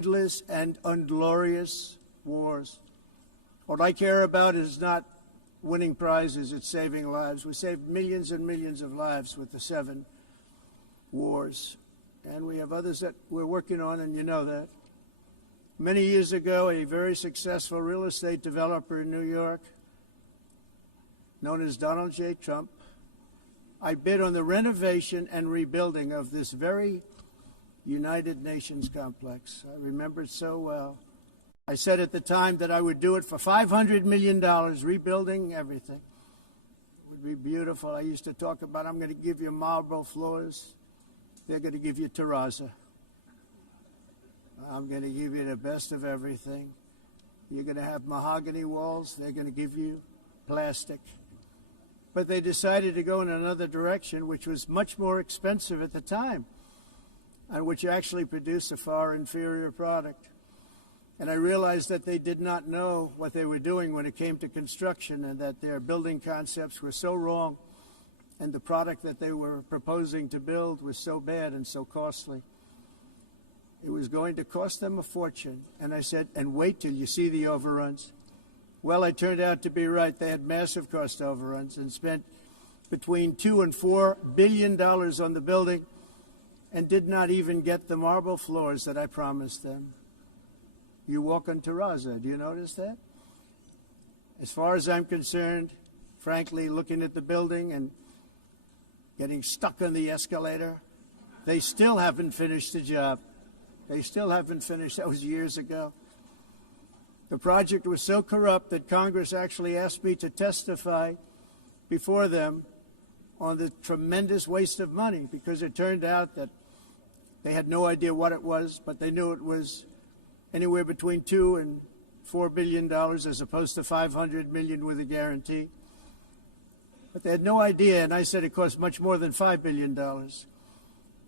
endless and unglorious wars. What I care about is not winning prizes, it's saving lives. We saved millions and millions of lives with the 7 wars. And we have others that we're working on, and you know that. Many years ago, a very successful real estate developer in New York, known as Donald J. Trump, I bid on the renovation and rebuilding of this very United Nations complex. I remember it so well. I said at the time that I would do it for $500 million, rebuilding everything. It would be beautiful. I used to talk about, I'm going to give you marble floors. They're going to give you terrazzo. I'm going to give you the best of everything. You're going to have mahogany walls. They're going to give you plastic. But they decided to go in another direction, which was much more expensive at the time, and which actually produced a far inferior product. And I realized that they did not know what they were doing when it came to construction, and that their building concepts were so wrong, and the product that they were proposing to build was so bad and so costly. It was going to cost them a fortune. And I said, and wait till you see the overruns. Well, I turned out to be right. They had massive cost overruns and spent between $2 and $4 billion on the building and did not even get the marble floors that I promised them. You walk on terrazzo. Do you notice that? As far as I'm concerned, frankly, looking at the building and getting stuck on the escalator, they still haven't finished the job. They still haven't finished. That was years ago. The project was so corrupt that Congress actually asked me to testify before them on the tremendous waste of money, because it turned out that they had no idea what it was, but they knew it was anywhere between $2 and $4 billion as opposed to $500 million with a guarantee. But they had no idea, and I said it cost much more than $5 billion.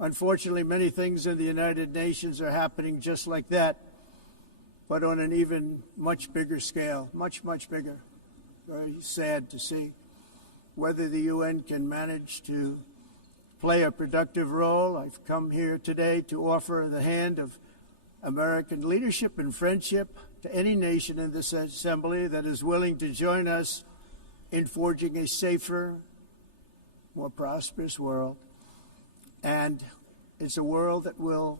Unfortunately, many things in the United Nations are happening just like that, but on an even much bigger scale, much, much bigger. Very sad to see whether the UN can manage to play a productive role. I've come here today to offer the hand of American leadership and friendship to any nation in this assembly that is willing to join us in forging a safer, more prosperous world. And it's a world that we'll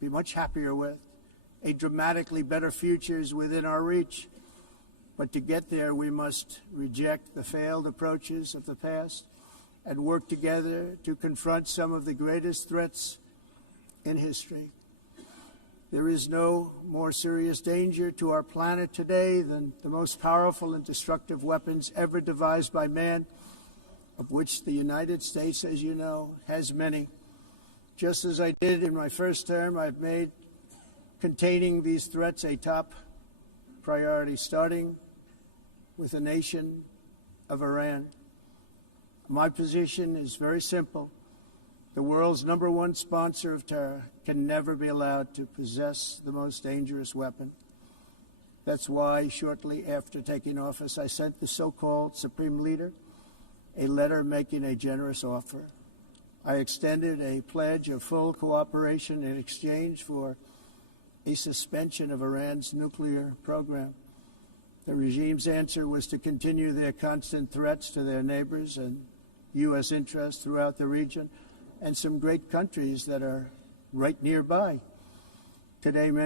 be much happier with. A dramatically better future is within our reach. But to get there, we must reject the failed approaches of the past and work together to confront some of the greatest threats in history. There is no more serious danger to our planet today than the most powerful and destructive weapons ever devised by man, of which the United States, as you know, has many. Just as I did in my first term, I've made containing these threats a top priority, starting with the nation of Iran. My position is very simple. The world's #1 sponsor of terror can never be allowed to possess the most dangerous weapon. That's why, shortly after taking office, I sent the so-called Supreme Leader a letter making a generous offer. I extended a pledge of full cooperation in exchange for a suspension of Iran's nuclear program. The regime's answer was to continue their constant threats to their neighbors and U.S. interests throughout the region, and some great countries that are right nearby. Today, many